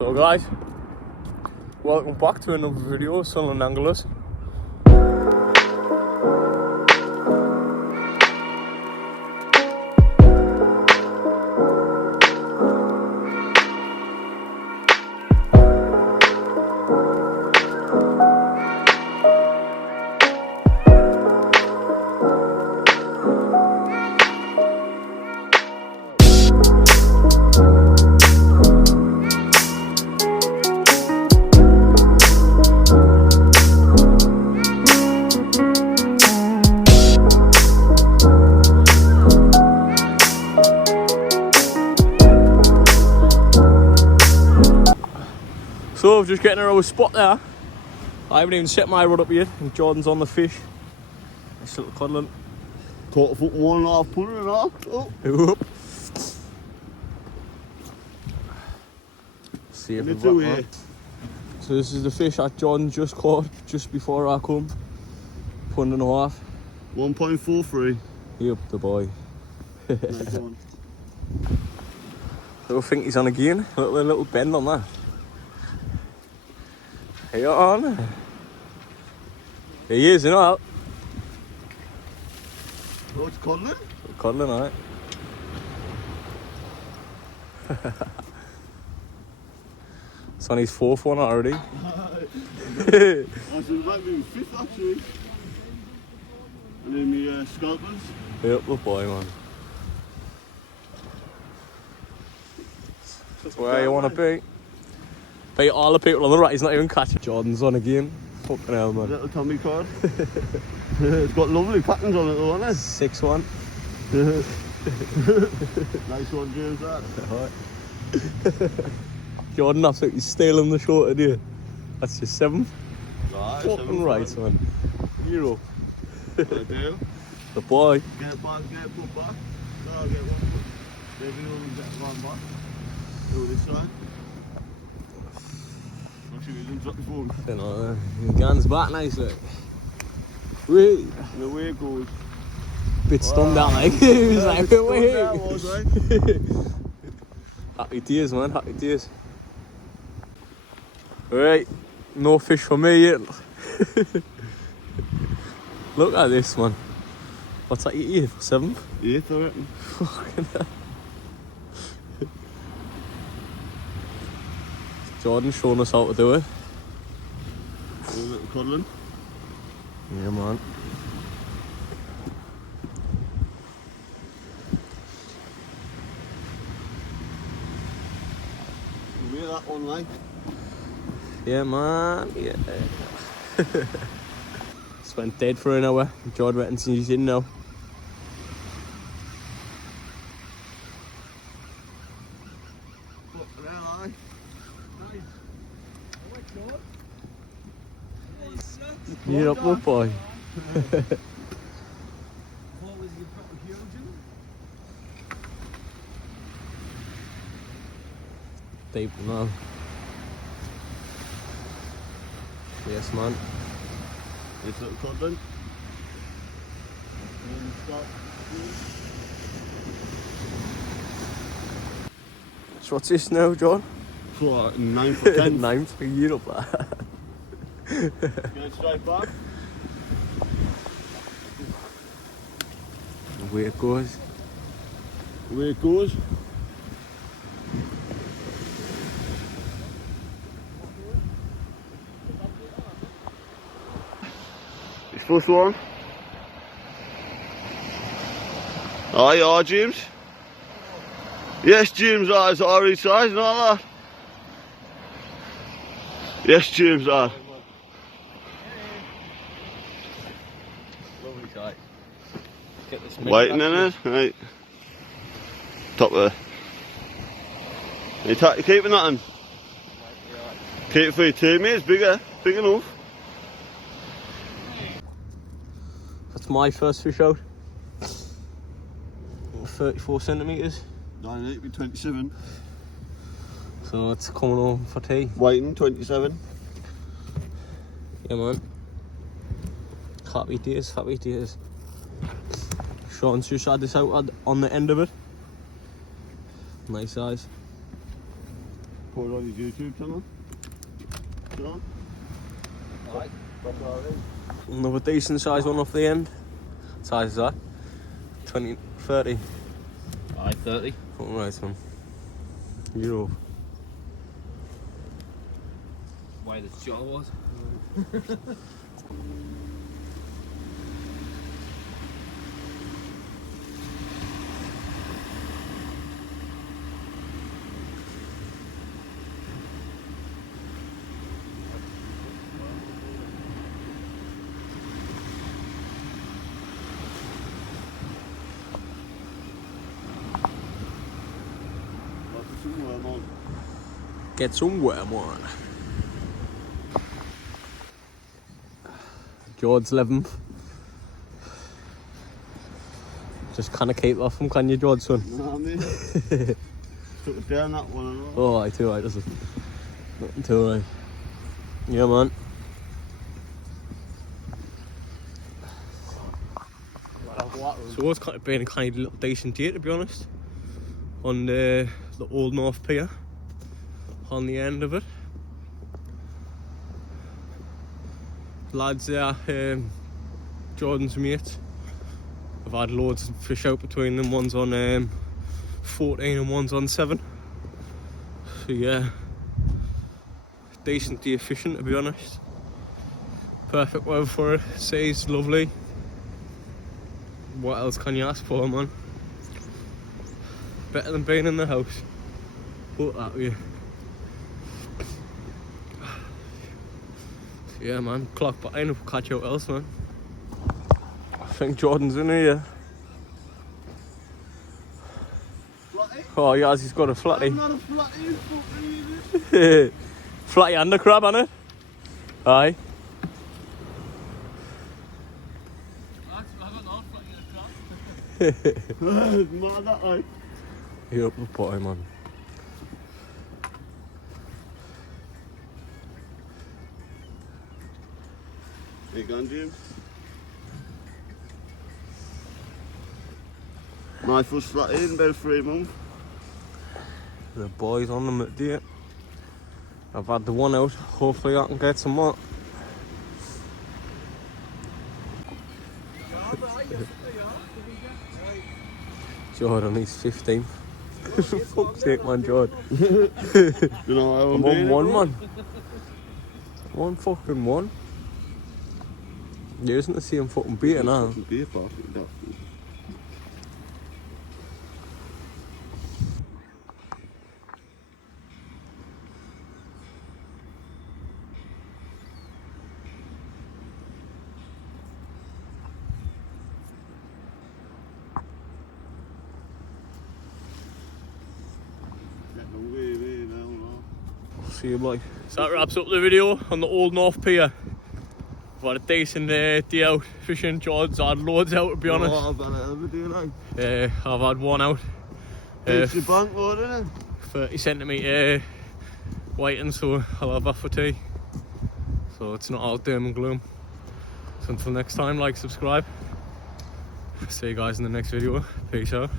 Hello guys, welcome back to another video, Sunderland Anglers. So, just getting our spot there. I haven't even set my rod up yet, and Jordan's on the fish. Nice little cuddling. Caught a foot 1.5 pounder and a half. Oh. Whoop. See if we've got one. So this is the fish that Jordan just caught just before I come. £1.5 pound. 1.43. Yep, the boy. Nice one. I think he's on again. A little bend on that. Hey on. He is, you know. Oh, it's cuddling? Cuddling, alright. It's on his fourth one already. I said it might be his fifth actually. And then the scalpers. Yep, the boy, man. That's where you want to be. Beat all the people on the right, he's not even catching. Jordan's on again. Fucking hell, man. Little Tommy card. It's got lovely patterns on it though, hasn't it? 6-1. Nice one, James, that. Jordan absolutely stealing the short idea. That's your 7th. Right, Fucking right, man. Hero. I do. The boy. Get it back, get it put back. No, I'll get one put. Maybe we'll get one back. Do this side. Actually, we didn't drop the phone. You know, the gun's back nicely. Wait. And away it goes. Bit stunned out, like. He was like, wait. That was, right? Happy days, man, happy days. Right, no fish for me yet. Look at this, man. What's that, 8th or 7th? 8th, I reckon. Fucking hell. Jordan showing us how to do it. A little cuddling. Yeah, man. Wear that one, like. Yeah, man. Yeah. Just went dead for an hour. Jordan reckons he's in now. Fucking hell, aye. Nice. I like God. You're up, good boy. What was your proper hero, Jim? Deep now. Yes, man. This little cuddling. And stop. So what's this now, John? For 9 for 10. 9 for you up there. Get it straight back. Away it goes. Away it goes. You supposed to on? Aye, James. Yes, James, that is already size and all that. Yes, James, that. Lovely sight. Get this Waiting in it, right. Top there. You keeping that in? Keep it for your team, mate, it's bigger, big enough. That's my first fish out. 34 centimetres. 9 8 27. So it's coming home for tea. Waiting 27. Yeah, man. Happy days, happy days. Sean's just had this out on the end of it. Nice size. put it on his YouTube channel. John? Alright, that's alright. Another decent size one off the end. What size is that? 20, 30. Aye, 30. Alright, man. Euro. Why the jaw was. Get some worm on. George's 11th. Just kind of keep off him, can you, George, son? Nah, mate. Took it down that one and all. Oh, aye, too right, does it? Nothing too right. Yeah, man. So it's kind of been a kind of little decent day, to be honest, on the Old North Pier, on the end of it. Lads there, Jordan's mates, I've had loads of fish out between them. One's on 14 and one's on 7. So yeah, decent day of fishing, to be honest. Perfect weather for it, sea's lovely. What else can you ask for, man? Better than being in the house. Put that way. Yeah, man, clock behind, we'll catch out else, man. I think Jordan's in here. Flatty? Oh, yeah, he's got a flatty. I'm not a flatty, you fucking idiot. Flatty and a crab, innit? Aye. Mad that way. Here up the bottom, man. Hey, gone, James. My first flatty in about 3 months. The boys on them at day. I've had the one out, hopefully I can get some more. Jordan, he's 15. Fuck's sake, man, Jordan. You know how I'm doing on it, one, bro? man. One fucking one. You're using the same fucking beer now. Fucking beer party, that. See you, boy. So that wraps up the video on the Old North Pier. We've had a decent day out fishing. George's had loads out, to be honest. Oh, I've had a hell of a day, like. I've had one out. It's your bank load, isn't it? 30 centimetre whiting, so I'll have that for tea. So it's not all doom and gloom. So until next time, like, subscribe. See you guys in the next video. Peace out.